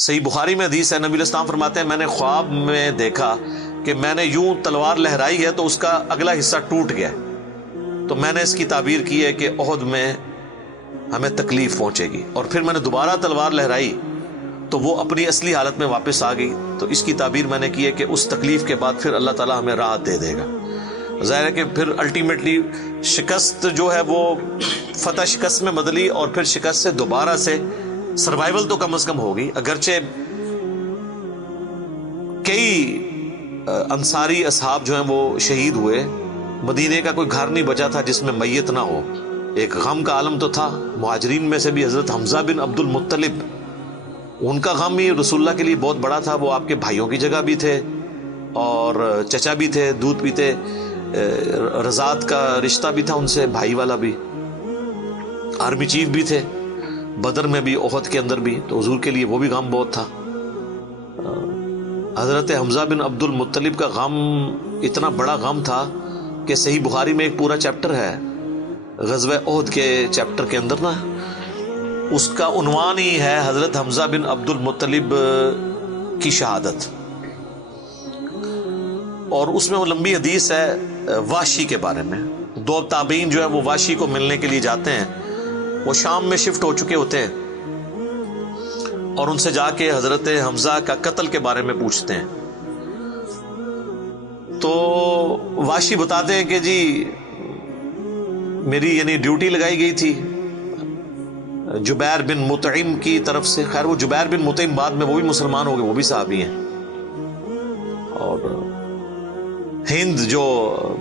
صحیح بخاری میں حدیث ہے، نبی علیہ السلام فرماتے ہیں میں نے خواب میں دیکھا کہ میں نے یوں تلوار لہرائی ہے تو اس کا اگلا حصہ ٹوٹ گیا، تو میں نے اس کی تعبیر کی ہے کہ احد میں ہمیں تکلیف پہنچے گی، اور پھر میں نے دوبارہ تلوار لہرائی تو وہ اپنی اصلی حالت میں واپس آ گئی، تو اس کی تعبیر میں نے کی ہے کہ اس تکلیف کے بعد پھر اللہ تعالیٰ ہمیں راحت دے دے گا۔ ظاہر ہے کہ پھر الٹیمیٹلی شکست جو ہے وہ فتح شکست میں بدلی، اور پھر شکست سے دوبارہ سے سروائیول تو کم از کم ہوگی، اگرچہ کئی انصاری اصحاب جو ہیں وہ شہید ہوئے، مدینے کا کوئی گھر نہیں بچا تھا جس میں میت نہ ہو، ایک غم کا عالم تو تھا۔ مہاجرین میں سے بھی حضرت حمزہ بن عبد المطلب، ان کا غم ہی رسول اللہ کے لیے بہت بڑا تھا، وہ آپ کے بھائیوں کی جگہ بھی تھے اور چچا بھی تھے، دودھ پیتے، رضاعت کا رشتہ بھی تھا ان سے، بھائی والا بھی، آرمی چیف بھی تھے، بدر میں بھی، احد کے اندر بھی، تو حضور کے لیے وہ بھی غم بہت تھا۔ حضرت حمزہ بن عبد المطلب کا غم اتنا بڑا غم تھا کہ صحیح بخاری میں ایک پورا چیپٹر ہے غزوہ احد کے چیپٹر کے اندر نا، اس کا عنوان ہی ہے حضرت حمزہ بن عبد المطلب کی شہادت، اور اس میں وہ لمبی حدیث ہے وحشی کے بارے میں۔ دو تابعین جو ہے وہ وحشی کو ملنے کے لیے جاتے ہیں، وہ شام میں شفٹ ہو چکے ہوتے ہیں، اور ان سے جا کے حضرت حمزہ کا قتل کے بارے میں پوچھتے ہیں، تو وحشی بتاتے ہیں کہ جی میری یعنی ڈیوٹی لگائی گئی تھی جبیر بن مطعم کی طرف سے۔ خیر وہ جبیر بن مطعم بعد میں وہ بھی مسلمان ہو گئے، وہ بھی صحابی ہیں، اور ہند جو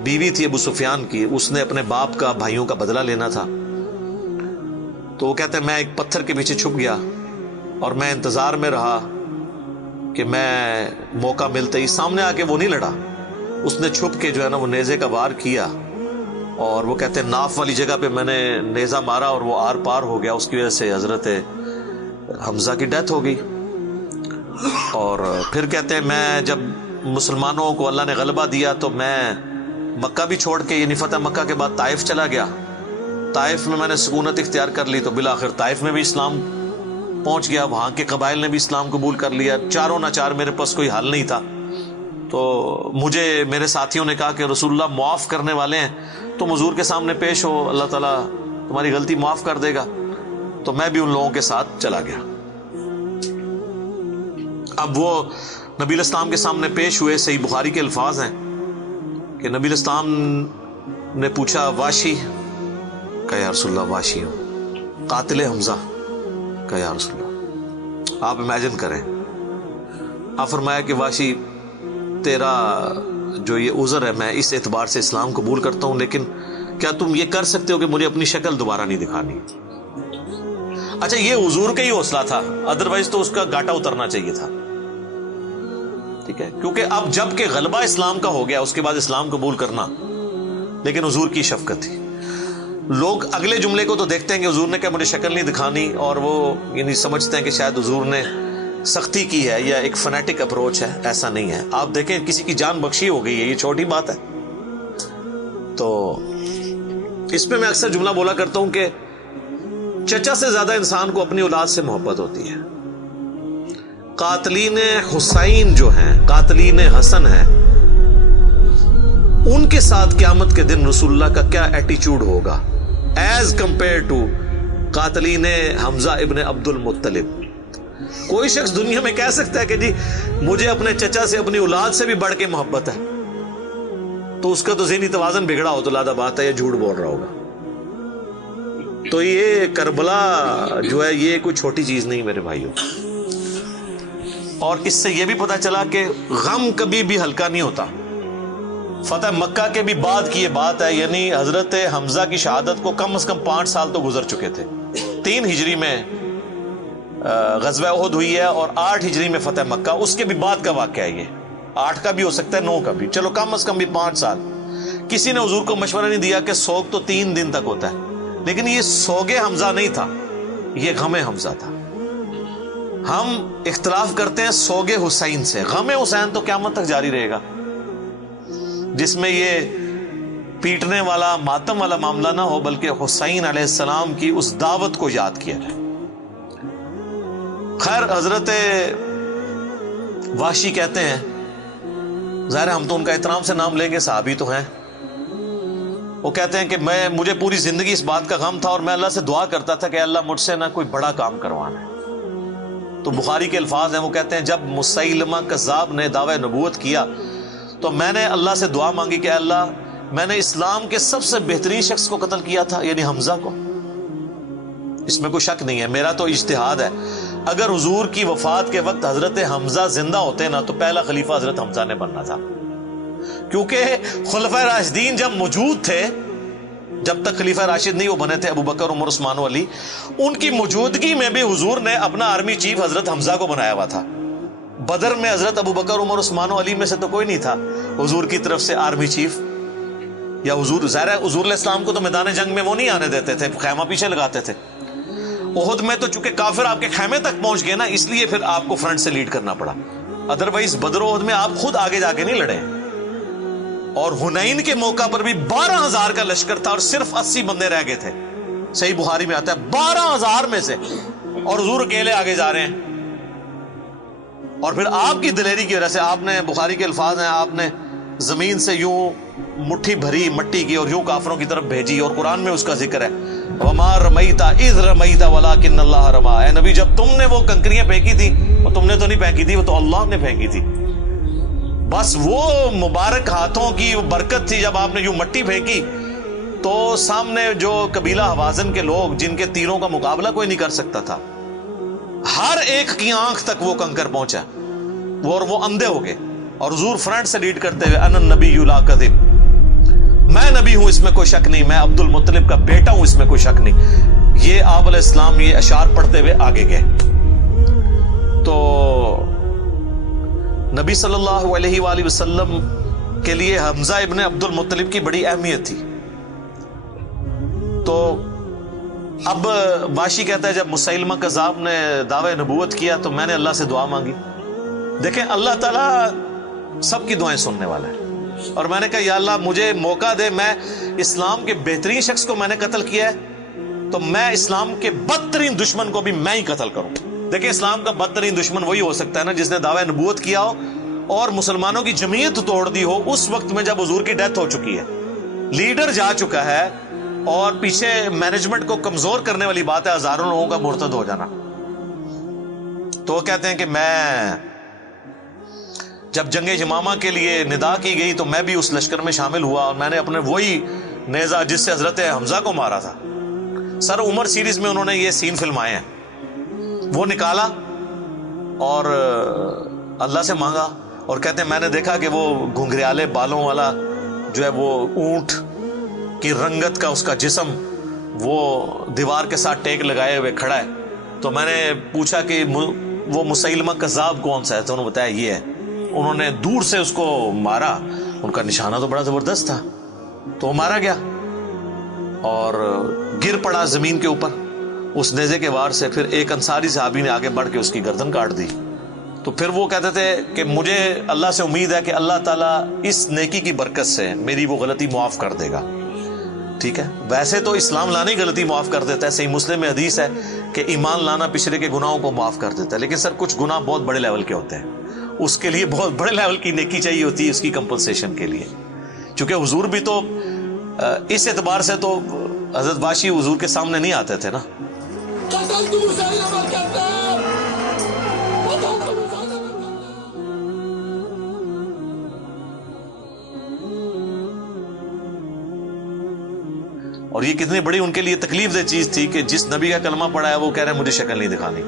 بیوی تھی ابو سفیان کی، اس نے اپنے باپ کا بھائیوں کا بدلہ لینا تھا، تو وہ کہتے ہیں میں ایک پتھر کے پیچھے چھپ گیا اور میں انتظار میں رہا کہ میں موقع ملتے ہی سامنے آ کے وہ نہیں لڑا، اس نے چھپ کے جو ہے نا وہ نیزے کا وار کیا، اور وہ کہتے ہیں ناف والی جگہ پہ میں نے نیزہ مارا اور وہ آر پار ہو گیا، اس کی وجہ سے حضرت حمزہ کی ڈیتھ ہو گئی۔ اور پھر کہتے ہیں میں جب مسلمانوں کو اللہ نے غلبہ دیا تو میں مکہ بھی چھوڑ کے، یعنی فتح مکہ کے بعد طائف چلا گیا، طائف میں نے سکونت اختیار کر لی، تو بالآخر طائف میں بھی اسلام پہنچ گیا، وہاں کے قبائل نے بھی اسلام قبول کر لیا، چاروں ناچار میرے پاس کوئی حل نہیں تھا، تو مجھے میرے ساتھیوں نے کہا کہ رسول اللہ معاف کرنے والے ہیں، تم حضور کے سامنے پیش ہو، اللہ تعالیٰ تمہاری غلطی معاف کر دے گا، تو میں بھی ان لوگوں کے ساتھ چلا گیا۔ اب وہ نبی علیہ السلام کے سامنے پیش ہوئے، صحیح بخاری کے الفاظ ہیں کہ نبی علیہ السلام نے پوچھا واشی کا یا رسول اللہ واشی ہوں، قاتل حمزہ کا یا رسول اللہ۔ آپ امیجن کریں، آپ فرمایا کہ واشی تیرا جو یہ عذر ہے میں اس اعتبار سے اسلام قبول کرتا ہوں، لیکن کیا تم یہ کر سکتے ہو کہ مجھے اپنی شکل دوبارہ نہیں دکھانی؟ اچھا یہ حضور کا ہی حوصلہ تھا، ادروائز تو اس کا گاٹا اترنا چاہیے تھا، ٹھیک ہے، کیونکہ اب جب کہ غلبہ اسلام کا ہو گیا اس کے بعد اسلام قبول کرنا، لیکن حضور کی شفقت تھی۔ لوگ اگلے جملے کو تو دیکھتے ہیں کہ حضور نے کہا مجھے شکل نہیں دکھانی، اور وہ یعنی سمجھتے ہیں کہ شاید حضور نے سختی کی ہے یا ایک فنیٹک اپروچ ہے، ایسا نہیں ہے۔ آپ دیکھیں کسی کی جان بخشی ہو گئی ہے، یہ چھوٹی بات ہے۔ تو اس پہ میں اکثر جملہ بولا کرتا ہوں کہ چچا سے زیادہ انسان کو اپنی اولاد سے محبت ہوتی ہے۔ قاتلین حسین جو ہیں، قاتلین حسن ہیں، ان کے ساتھ قیامت کے دن رسول اللہ کا کیا ایٹیچیوڈ ہوگا ایز کمپیئر ٹو قاتلین حمزہ ابن عبد المطلب۔ کوئی شخص دنیا میں کہہ سکتا ہے کہ جی مجھے اپنے چچا سے اپنی اولاد سے بھی بڑھ کے محبت ہے، تو اس کا تو ذہنی توازن بگڑا ہو تو لادہ بات ہے، یہ جھوٹ بول رہا ہوگا۔ تو یہ کربلا جو ہے یہ کوئی چھوٹی چیز نہیں میرے بھائیوں، اور اس سے یہ بھی پتا چلا کہ غم کبھی بھی ہلکا نہیں ہوتا۔ فتح مکہ کے بھی بعد کی یہ بات ہے، یعنی حضرت حمزہ کی شہادت کو کم از کم 5 سال تو گزر چکے تھے۔ 3 ہجری میں غزوہ احد ہوئی ہے اور 8 ہجری میں فتح مکہ، اس کے بھی بعد کا واقعہ ہے، یہ 8 کا بھی ہو سکتا ہے 9 کا بھی، چلو کم از کم بھی 5 سال۔ کسی نے حضور کو مشورہ نہیں دیا کہ سوگ تو 3 دن تک ہوتا ہے، لیکن یہ سوگ حمزہ نہیں تھا، یہ غم حمزہ تھا۔ ہم اختلاف کرتے ہیں سوگ حسین سے، غم حسین تو قیامت تک جاری رہے گا، جس میں یہ پیٹنے والا ماتم والا معاملہ نہ ہو، بلکہ حسین علیہ السلام کی اس دعوت کو یاد کیا جائے۔ خیر حضرت وحشی کہتے ہیں، ظاہر ہم تو ان کا احترام سے نام لیں گے، صحابی تو ہیں، وہ کہتے ہیں کہ مجھے پوری زندگی اس بات کا غم تھا اور میں اللہ سے دعا کرتا تھا کہ اللہ مجھ سے نہ کوئی بڑا کام کروانا ہے۔ تو بخاری کے الفاظ ہیں، وہ کہتے ہیں جب مسیلمہ کذاب نے دعوی نبوت کیا تو میں نے اللہ سے دعا مانگی کہ اللہ میں نے اسلام کے سب سے بہترین شخص کو قتل کیا تھا، یعنی حمزہ کو، اس میں کوئی شک نہیں ہے، میرا تو اجتہاد ہے، اگر حضور کی وفات کے وقت حضرت حمزہ زندہ ہوتے نا تو پہلا خلیفہ حضرت حمزہ نے بننا تھا، کیونکہ خلفائے راشدین جب موجود تھے، جب تک خلیفہ راشد نہیں وہ بنے تھے ابو بکر، عمر، عثمان و علی، ان کی موجودگی میں بھی حضور نے اپنا آرمی چیف حضرت حمزہ کو بنایا ہوا تھا۔ بدر میں حضرت ابو بکر، عمر، عثمان و علی میں سے تو کوئی نہیں تھا حضور کی طرف سے آرمی چیف، یا حضور ظاہر ہے حضور علیہ السلام کو تو میدان جنگ میں وہ نہیں آنے دیتے تھے، خیمہ پیچھے لگاتے تھے۔ احد میں تو چونکہ کافر آپ کے خیمے تک پہنچ گئے نا، اس لیے پھر آپ کو فرنٹ سے لیڈ کرنا پڑا، ادروائز بدر و احد میں آپ خود آگے جا کے نہیں لڑے۔ اور حنین کے موقع پر بھی 12,000 کا لشکر تھا اور صرف 80 بندے رہ گئے تھے، صحیح بخاری میں آتا ہے 12,000 میں سے، اور حضور اکیلے آگے جا رہے ہیں۔ اور پھر آپ کی دلیری کی وجہ سے آپ نے، بخاری کے الفاظ ہیں، آپ نے زمین سے یوں مٹھی بھری مٹی کی اور یوں کافروں کی طرف بھیجی، اور قرآن میں اس کا ذکر ہے وَمَا رَمَيْتَ إِذْ رَمَيْتَ وَلَكِنَّ اللَّهَ رَمَىٰ، اے نبی جب تم نے وہ کنکریاں پھینکی تھی وہ تم نے تو نہیں پھینکی تھی، وہ تو اللہ نے پھینکی تھی، بس وہ مبارک ہاتھوں کی برکت تھی۔ جب آپ نے یوں مٹی پھینکی تو سامنے جو قبیلہ حوازن کے لوگ جن کے تیروں کا مقابلہ کوئی نہیں کر سکتا تھا، ہر ایک کی آنکھ تک وہ کنکر پہنچا، وہ اندھے ہو گئے، اور حضور فرنٹ سے لیڈ کرتے ہوئے انا النبی لا کذب، میں نبی ہوں اس میں کوئی شک نہیں، میں عبد المطلب کا بیٹا ہوں اس میں کوئی شک نہیں، یہ آپ علیہ السلام یہ اشعار پڑھتے ہوئے آگے گئے۔ تو نبی صلی اللہ علیہ وآلہ وسلم کے لیے حمزہ ابن عبد المطلب کی بڑی اہمیت تھی۔ تو اب واشی کہتا ہے جب مسیلمہ کذاب نے دعوی نبوت کیا تو میں نے اللہ سے دعا مانگی۔ دیکھیں اللہ تعالیٰ سب کی دعائیں سننے والا ہے، اور میں نے کہا یا اللہ مجھے موقع دے، میں اسلام کے بہترین شخص کو میں نے قتل کیا ہے تو میں اسلام کے بدترین دشمن کو بھی میں ہی قتل کروں۔ دیکھیں اسلام کا بدترین دشمن وہی ہو سکتا ہے نا جس نے دعوی نبوت کیا ہو اور مسلمانوں کی جمعیت توڑ دی ہو اس وقت میں جب حضور کی ڈیتھ ہو چکی ہے، لیڈر جا چکا ہے، اور پیچھے مینجمنٹ کو کمزور کرنے والی بات ہے ہزاروں لوگوں کا مرتد ہو جانا۔ تو وہ کہتے ہیں کہ میں جب جنگ یمامہ کے لیے ندا کی گئی تو میں بھی اس لشکر میں شامل ہوا، اور میں نے اپنے وہی نیزہ جس سے حضرت حمزہ کو مارا تھا، سر عمر سیریز میں انہوں نے یہ سین فلمائے ہیں، وہ نکالا اور اللہ سے مانگا، اور کہتے ہیں میں نے دیکھا کہ وہ گھنگریالے بالوں والا جو ہے وہ اونٹ کی رنگت کا اس کا جسم وہ دیوار کے ساتھ ٹیک لگائے ہوئے کھڑا ہے۔ تو میں نے پوچھا کہ وہ مسیلمہ کذاب کون سا ہے، تو انہوں نے بتایا یہ ہے۔ انہوں نے دور سے اس کو مارا، ان کا نشانہ تو بڑا زبردست تھا، تو وہ مارا گیا اور گر پڑا زمین کے اوپر اس نیزے کے وار سے۔ پھر ایک انصاری صحابی نے آگے بڑھ کے اس کی گردن کاٹ دی۔ تو پھر وہ کہتے تھے کہ مجھے اللہ سے امید ہے کہ اللہ تعالیٰ اس نیکی کی برکت سے میری وہ غلطی معاف کر دے گا۔ ٹھیک ہے، ویسے تو اسلام لانے کی غلطی معاف کر دیتا ہے، صحیح مسلم میں حدیث ہے کہ ایمان لانا پچھلے کے گناہوں کو معاف کر دیتا ہے، لیکن سر کچھ گناہ بہت بڑے لیول کے ہوتے ہیں، اس کے لیے بہت بڑے لیول کی نیکی چاہیے ہوتی ہے اس کی کمپنسیشن کے لیے، چونکہ حضور بھی تو اس اعتبار سے تو حضرت واشی حضور کے سامنے نہیں آتے تھے نا۔ اور یہ کتنی بڑی ان کے لیے تکلیف دہ چیز تھی کہ جس نبی کا کلمہ پڑھا ہے وہ کہہ رہے ہیں مجھے شکل نہیں دکھانی۔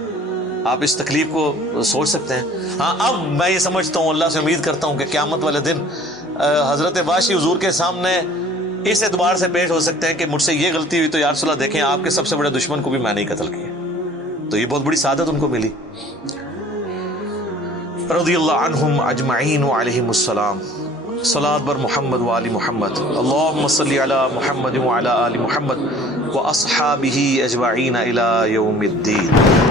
آپ اس تکلیف کو سوچ سکتے ہیں۔ ہاں اب میں یہ سمجھتا ہوں، اللہ سے امید کرتا ہوں کہ قیامت والے دن حضرت واشی حضور کے سامنے اس اعتبار سے پیش ہو سکتے ہیں کہ مجھ سے یہ غلطی ہوئی تو یا رسول اللہ دیکھیں آپ کے سب سے بڑے دشمن کو بھی میں نہیں قتل کیا، تو یہ بہت بڑی سعادت ان کو ملی۔ رضی اللہ عنہم اجمعین وعلیہم السلام۔ صلاۃ بر محمد وآل محمد، اللہم صلی علی محمد وعلی آل محمد واصحابہ اجمعین الی یوم الدین۔